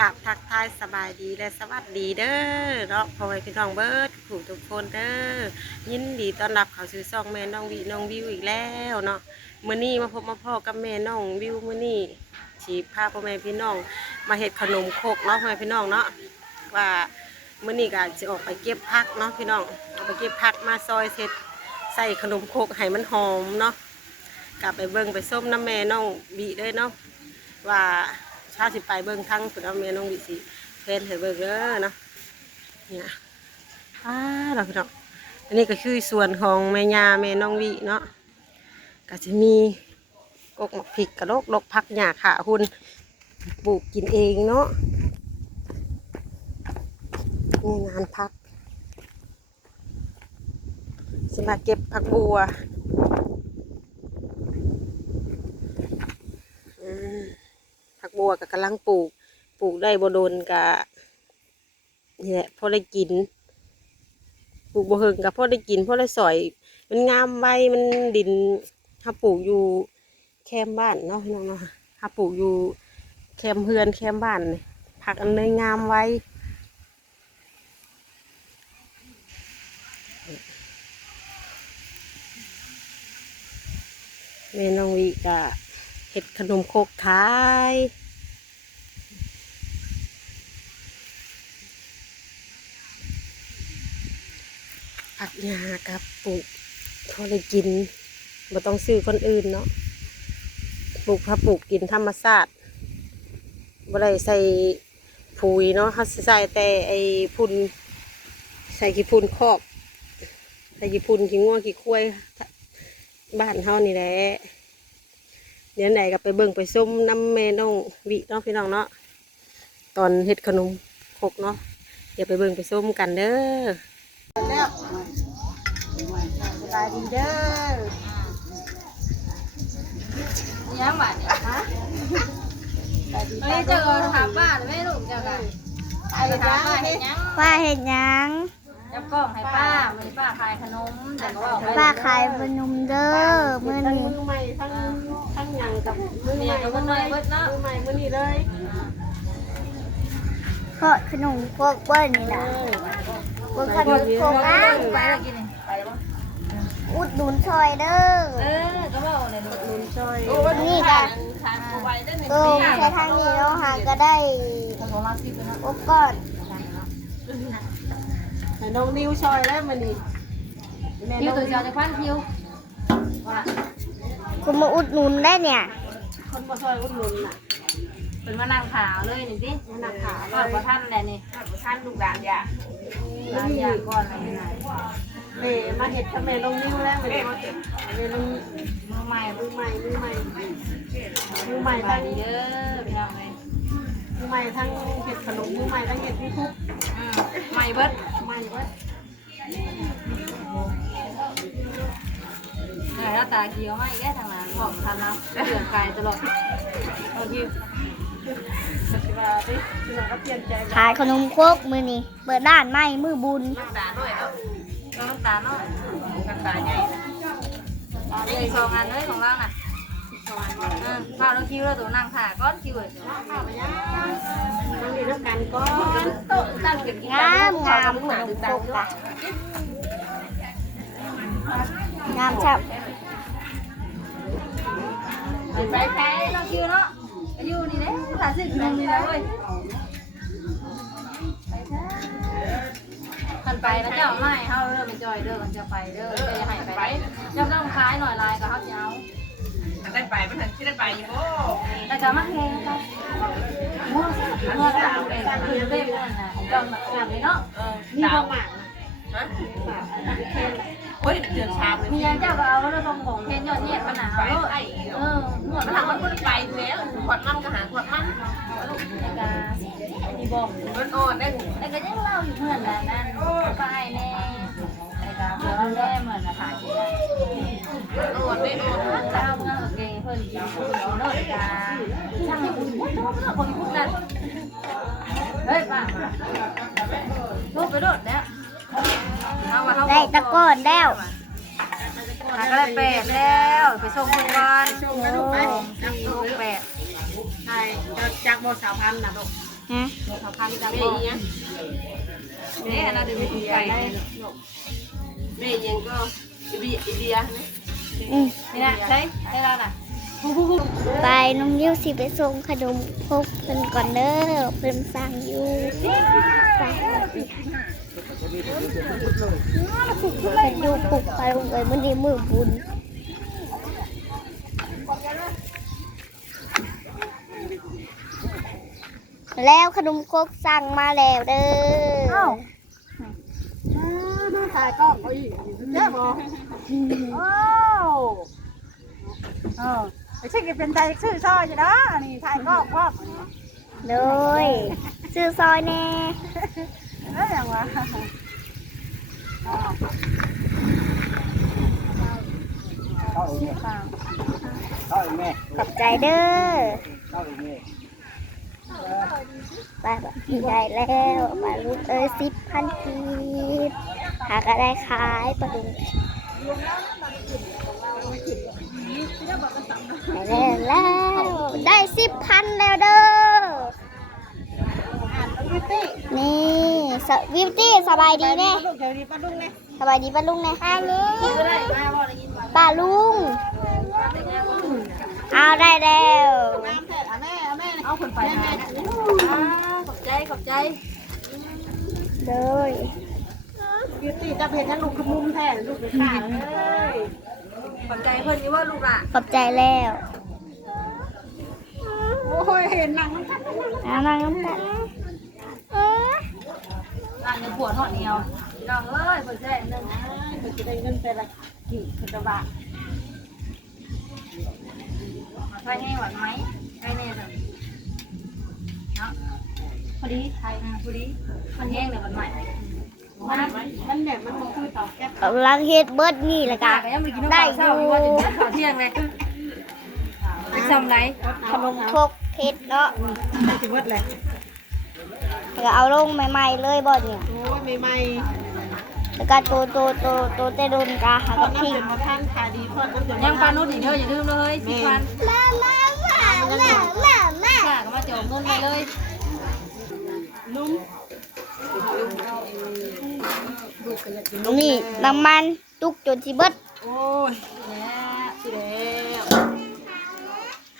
กับทักทายสบายดีและสวัสดีเด้อเนาะพ่อแม่พี่น้องเบิร์ดถูกทุกคนเด้อยินดีต้อนรับเข้าสู่ช่องแม่น้องวิน้องวิวอีกแล้วเนาะมื้อนี้มาพบมาพ่อกับแม่น้องวิวมื้อนี้ชีพาพ่อแม่พี่น้อง มาเฮ็ดขนมคกเนาะพ่อแม่พี่น้องเนาะว่ามื้อนี้ก็จะออกไปเก็บผักเนาะพี่น้องออกไปเก็บผักมาซอยเสร็จใส่ขนมคกให้มันหอมเนาะกลับไปเบิ่งไปส้มน้ำแม่น้องบีเด้อเนาะว่า ชาสิไปเบิ่งทั้งสุดเอาเมียน้องดิสิเพนให้เบิ่งเด้อเนาะเนี่ยอ้าเราพี่น้องอันนี้ก็คือส่วนของแม่ยาแม่น้องวิเนาะก็จะมีกกหมกพริกกระโลกลกพักหญ้าขาหุ่นปลูกกินเองเนาะนี่งานพักสิมาเก็บผักบัวอืม ผัก บัวกับกำลังปลูก ปลูกได้บ่โดนกะนี่แหละพอได้กิน ปลูกบ่เฮิงกับพอได้กินพอได้สอย มันงามไว้มันดินถ้าปลูกอยู่แคมบ้านเนาะพี่น้องเนาะถ้าปลูกอยู่แคมเฮือนแคมบ้านนี่ผักอันเลยงามไว้แม่น้องวิกะเห็ดขนมโคกขาย ผักหญ้ากับปลูกพอได้กินบ่ต้องซื้อคนอื่นเนาะปลูกถ้าปลูกกินธรรมชาติบ่ได้ใส่ปุ๋ยเนาะเขาใส่แต่ไอ้พุ่นใส่ขี้พุ่นคอกใส่ขี้พุ่นขี้ง่วงขี้ควายบ้านเฮานี่แหละเดี๋ยวไหนก็ไปเบิ่งไปส้มน้ำแม่น้องวิเนาะพี่น้องเนาะตอนเฮ็ดขนมคกเนาะเดี๋ยวไปเบิ่งไปส้มกันเด้อ แล้วสบายดีเด้อยังหวานเนี่ยฮะเฮ้ยเจอถามบ้านไม่ลูกเจอกันไอ้ถามบ้านเห็นยังป้าเห็นยังจับกล้องให้ป้ามือป้าขายขนมแต่ก็บอกป้าขายบนมเด้อมือนี้มือใหม่ทั้งทั้งยังกับมือใหม่มือใหม่เนาะมือใหม่มือนี้เลยทอดขนมพวกเบิ้ลนี่นะ พวกขนมพวกไปอ้างไปแล้วกินนี่ไปแล้วอุดหนุนซอยเด้อเออก็บอกเลยลูกนุนซอยนี่กันทานกูไปได้หนึ่งตรงใช้ทางนี้เนาะหาก็ได้คนของเราสิบกก้อนให้น้องนิวซอยแล้วมื้อนี้แม่คิน้วตัวเจ้าจะควันคิวคุณมาอุดหนุนได้เนี่ยคนบ่ซอยอุดหนุนน่ะเป็นมานางขาวเลยนี่สิมานั่งขาวก่อนพอท่านแหละนี่พอท่านลูกหลานยา ลานยาก่อนอะไรไหนแม่มาเฮ็ดกับแม่น้องนิ้วแล้วแม่น้องแม่น้องมือใหม่มือใหม่มือใหม่มือใหม่ทั้งดีเด้อพี่น้องเลยมือใหม่ทั้งเห็ดขนมมือใหม่ทั้งเห็ดพี่คุกใหม่เบิดใหม่เว้ยเหนื่อยแล้วตาเขียวไม่แก่ทางนั้นบอกทันนะเปลี่ยนกายตลอดโอเค สักว่าดิที่เราก็เปลี่ยนใจขายขนมโคกมือนี้เปิดร้านใหม่มือบุญน้ำตาด้วยเอาน้ำตาเนาะน้ำตาใหญ่เลยสองอันเลยของเราน่ะอืมข้าวน้องคิวแล้วตัวนั่งถ่าก้อนคิวเลยต้องมีน้ำกันก่อนโต๊ะตั้งเป็นงามงามขนมโคกอะงามชับไปไปน้องคิวเนาะ อยู่นี่เด้ถ่ายสิขนมนี่แล้วเว้ยขันไปแล้วเจ้าไม่เฮาเริ่มจอยเด้อมันจะไปเด้อจะให้ไปเจ้าต้องคล้ายหน่อยลายกับเฮาจะเอาได้ไปมันถึงที่ได้ไปอยู่บ่แล้วก็มาแข่งกันเมื่อเมื่อสาวเองคือเล่นนั่นน่ะจำแบบนี้เนาะมีความหมายฮะโอ้ เฮ้ยเดือนชามเลยมีงานเจ้าก็เอาแล้วตรงของเพนยอดเยี่ยมขนาเอาไอ้เออหมดมันแล้วทำมันก็ไปแล้วขวดมันก็หาขวดมันแล้วก็มีบอกมันอ่อนได้แล้วก็ยังเล่าอยู่เพื่อนนะนั่นไปแน่แล้วก็เพื่อนแน่เหมือนนะคะที่มันอ่อนได้อ่อนเจ้าเมื่อเกย์เพื่นกินเนาะกาช่างคุณพูดเนาะคนพูดนั่นเฮ้ยป้าลูกไปโดดนี่ยเอามาเขา ได้ตะก้อนแล้ว หาก็ได้แปดแล้ว ไปส่งคุณก่อนชมกันลูกไหมลูกแปดใช่จากโบสาวพันนะลูกเฮะเขาพาที่จับพ่อแม่เราเดินไปกินไก่แม่ยังก็อีเบียอีเบียนะอืมนี่นะใช่ใช่แล้วน่ะไปน้องยิ้วสิไปส่งขนมพกเพิ่นก่อนเด้อเพิ่นสั่งอยู่ไป เพิ่นอยู่ปลุกไปลงเลยมันนี้มือบุญแล้วขนมครกสั่งมาแล้วเด้อถ่ายกล้องเขาอีกเจ๊บอกโอ้เออไอ้ชื่อเป็นใจชื่อซอยอยู่นะนี่ถ่ายกล้องพ่อโดยซื้อซอยแน่ เอ้ยอย่างวะเข้าอีกแม่เข้าอีกแม่ขอบใจเด้อเข้าอีกแม่ไปแบบได้แล้วปลาลูกเอ้ยสิบพันกีบหาก็ได้ขายปลาลูกได้แล้วแล้ว ได้สิบพันแล้วเด้อ นี่สวิวตี้สบายดีแน่ลูกเดี๋ยวนี้ป้าลุงเนี่ยสบายดีป้าลุงแน่ป้าลุงได้มาบ่ได้ยินป้าลุงเอาได้แล้วน้ำเสร็จอะแม่อะแม่เอาคนไปแม่ขอบใจขอบใจเลยยูตี้จะเห็นนั่นลูกคือมุมแท้ลูกเลยขาดเลยขอบใจเพื่อนนี่ว่าลูกอะขอบใจแล้วโอ้ยเห็นหนังมันน้ำนางน้ำกันเออ ร้านยังปวดหอดเดียวน้องเอ้ยเพิ่นจะได้เงินเพิ่นจะได้เงินไปละกี่เพิ่นจะบาทใช้ให้หวานไหมใช้แน่เลยเนาะพอดีไทยพอดีมันแห้งเลยหวานใหม่มันมันแบบมันคือเตาแก๊สกำลังเฮ็ดเบิดนี่แหละกันไม่กินข้าวเช้าอยู่ว่าจะกินข้าวเที่ยงเลยไปทำไรขนมครกเผ็ดเนาะไม่ถึงวัดเลย แล้วก็เอาลงใหม่ๆเลยบ่เนี่ยโอ้ยใหม่แล้วก็โตโตโตโตเตโดนกาหาๆทอกัดบพริกน้ำเป็นมาท่านขายดีทอดน้ำเป็นยังปลาโนดอีกเด้ออย่าลืมเลยสิพันมามามามามามาค่ะก็มาเจียวเงินไปเลยนุ่มนี่น้ำมันตุกจนสิเบิดโอ้ยแล้วสิแล้ว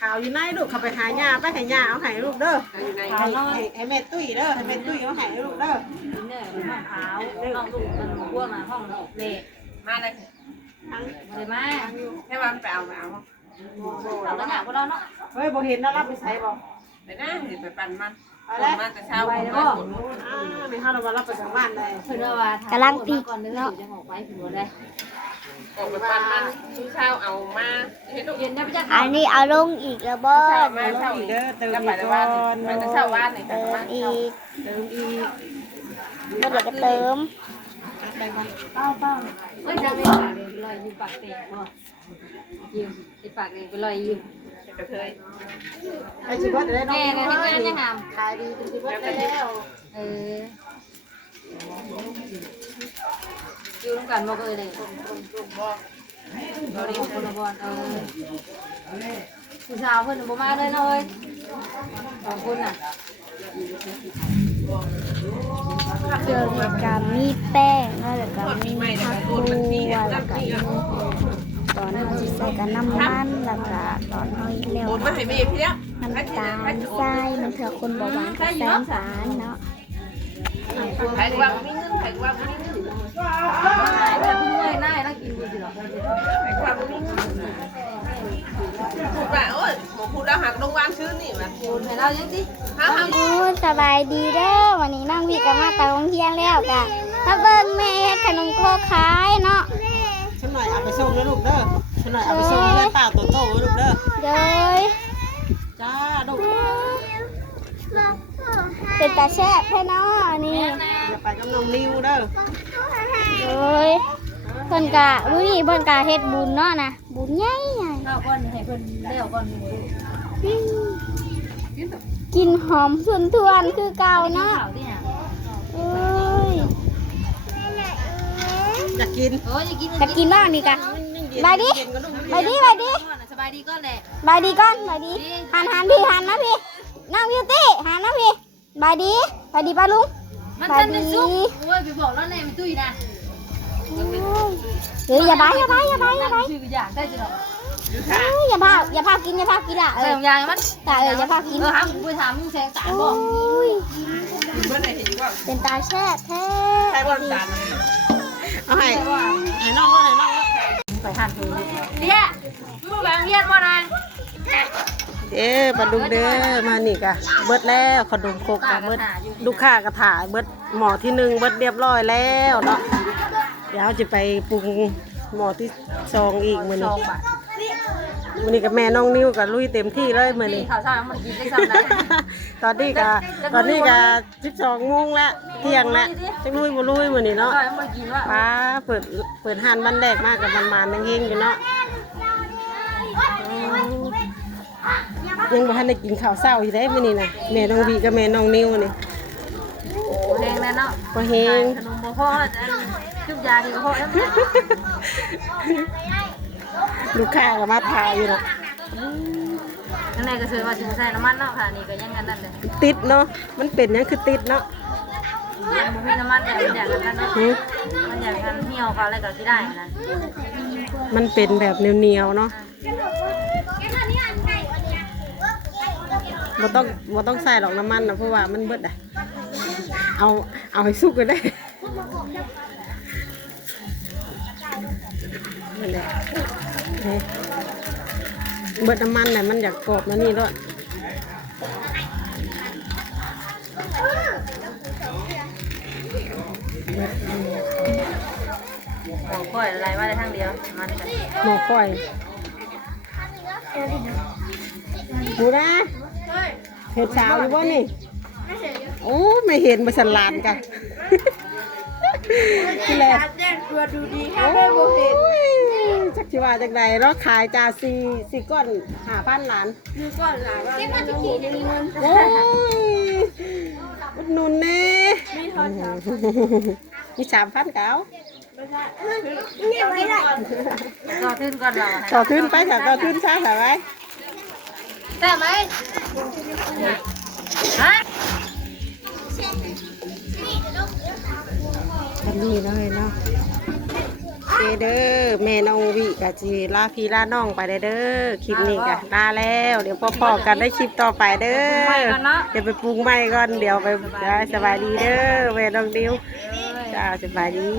ข่าวอยู่ไหนลูกเขาไปหาหญ้าไปหาหญ้าเอาให้ลูกเด้อให้ให้ให้แม่ตุ้ยเด้อให้แม่ตุ้ยเอาให้ลูกเด้อเนี่ยห้องขาวห้องลูกมันพวกมาห้องเล็กมาเลยเลยมาให้มันไปเอาไปเอาเอาแล้วเนี่ยพวกเราเนาะเฮ้ยบ่เห็นแล้วรับไปใส่บ่ไปนะเห็นไปปั่นมันไปแล้วมาแต่เช้าไปไปแล้วก็บ่อ่าไม่เข้าเรามารับไปทางบ้านเลยเพื่อนว่ากำลังพริกก่อนนึกถึงจะ ออกไปถึงวันได้ออกไปปั่นมันชุเช้าเอามาเห็นลูกเย็นได้ไปจ้ะอันนี้เอาลงอีกแล้วบ่เช้ามาเช้าอีกก็ไปแต่บ้านไปแต่เช้าบ้านนี่เติมอีกเติมอีกแล้วเดี๋ยวก็เติมไปก่อนเป้าเป้าเอ้ยจะไม่ปากเลยลอยยืมปากเตะบ่ยืมไอ้ปากเองไปลอยยืมกระเทยไปสิเบิดได้น้องแม่เนี่ยที่งานยังหามขายดีเป็นสิเบิดได้แล้วเออ อยู่ร่วมกันบ่ก็เลยเราเรียนคนละบอลเออผู้สาวเพิ่นบ่มาเลยนาะเอ้ยสองคนน่ะเจอเหตุการณ์มีแป้งแล้วก็มีผักบัวแล้วก็มีตอนเราใส่กับน้ำมันแล้วก็ตอนเอาอีกแล้วโอนมาให้แม่พี่แล้วมันตาลทรายมันเถื่อคนบอกว่าแสงสารเนาะใครว่ามีเงินใครว่ามีเงิน พูดว่าโอ้ยหมอพูดแล้วหักโรงพยาบาลชื่อนี่ว่ะโอนให้เรายังสิห้าห้าโอ้สบายดีเด้อวันนี้นั่งวีกันมาตาโรงเรียนแล้วกะถ้าเบิ่งแม่เฮ็ดขนมโคกขายเนาะฉันหน่อยเอาไปส่งแล้วลูกเด้อฉันหน่อยเอาไปส่งเพื่อนป้าตัวโตไว้ลูกเด้อ เด้ยจ้าลูกเป็นตาแซ่บแท้เนาะนี่อย่าไปกับน้องนิวเด้อ เด้ยเพิ่นกะมื้อนี้เพิ่นกะเฮ็ดบุญเนาะนะบุญใหญ่ใหญ่ข้าวก้อนให้เพิ่นเลี้ยวก้อนกินหอมสุนทวนคือเก่าเนาะข้าวที่หยังเอ้ยอยากกินโอ้ยอย่ากินจะกินบ้างนี่กะไปดิกินก็ลูกไปดิไปดิสบายดีก็แหละไปดีก่อนไปดีหันหันพี่หันนะพี่น้องบิวตี้หันนะพี่บายดีบายดีป้าลุงมันทันได้ซุกโอ้ยไปบอกแล้วแน่มันตุ้ยนะ เฮ้ยอย่าบายอย่าบายอย่าบายอย่าบายชื่ออยากได้จังหรอเอ้ยอย่าพาอย่าพากินอย่าพากินอะเอเติอมยางมันตาเอออย่าพากินเออห้ามกูไปถามมึงแสงสารโอ้บอกยเป็นตาแช่บแท้เอาให้ให้น้องว่าให้น้องว่าไปหันเถอะเดี๋ยวมึงแบ่งเรียนมานะเด้อปลาดุกเด้อมานี่กะเบิดแล้วขนมครกกะเบิดลูกค้ากระถาเบิดหมอที่หนึ่งเบิดเรียบร้อยแล้วเนาะ เดี๋ยวเราจะไปปรุงหมอที่สองอีกมื้อสนี้องบาทมื้อนี้กับแม่น้องนิ้วกับลุยเต็มที่เลยมื้อนี่นี้ ข่าวเช้ามากินได้ซ้ำนะ ตอนนี้ก็ตอนนี้ก็12โมงแล้วเที่ยงแล้วจังลุยบ่ลุยมื้อนี้เนาะก็ยังมากินว่าป้าเปิดเปิดห้านบ้านแรกมากกับมันมานๆเฮงๆอยู่เนาะอืมยังบ่ทันได้กินข้าวเช้าอยู่ได้มื้อนี้นะแม่น้องบีกับแม่น้องนิ้วนี่แรงแน่เนาะบ่เฮงขนมบ่พอแล้วจุ บยาดีก็พอแล้วลูกค้าก็มาถ่ายอยู่น่ะข้างในก็ซื้อมาถึงใส่น้ำมันเนาะค่ะนี่ก็ยังกันนั่นเลยติดเนาะมันเป็นหยังคือติดเนาะมันบ่มีน้ำมันแต่มันอยากกันเนาะหือมันอยากกันเหี่ยวเขาอะไรก็ที่ได้นะมันเป็นแบบเหนียวๆเนาะบ่ต้องบ่ต้องใส่หรอกน้ำมันนะเพราะว่ามันเบิดอะเอาเอาให้สุกก็ได้ นั่นแหละเฮ้ยเบิดน้ำมันน่ะมันอยากกรอบนะนี่ด้วยหมอก้อยอะไรว่าได้ทางเดียว มันกันหมอก้อยดูนะเห็ดสาวอยู่บ่นี่โอ้ไม่เห็นมาสันลานกันที่แรกโอ้ย จักชิว่าจากใดเนาะขายจาซีซีก้อนหาพันหลานโอ้ยอุดหนุนแน่มีสามพันเก้าก็ขึ้นก่อนเราต่อขึ้นไปค่ะต่อขึ้นช้าค่ะไว้แต่ไหมฮะกันนี่เลยเนาะ เอเด้อแม่น้องวิกะจีลาพี่ลาน้องไปเด้อเด้อคลิปนี้กะลาแล้ว เดี๋ยวพอๆกันได้คลิปต่อไปเด้อเดี๋ยวไปปรุงใหม่ก่อนเดี๋ยวไปจ้าสบายดีเด้อแม่น้องดิวจ้าสบายดี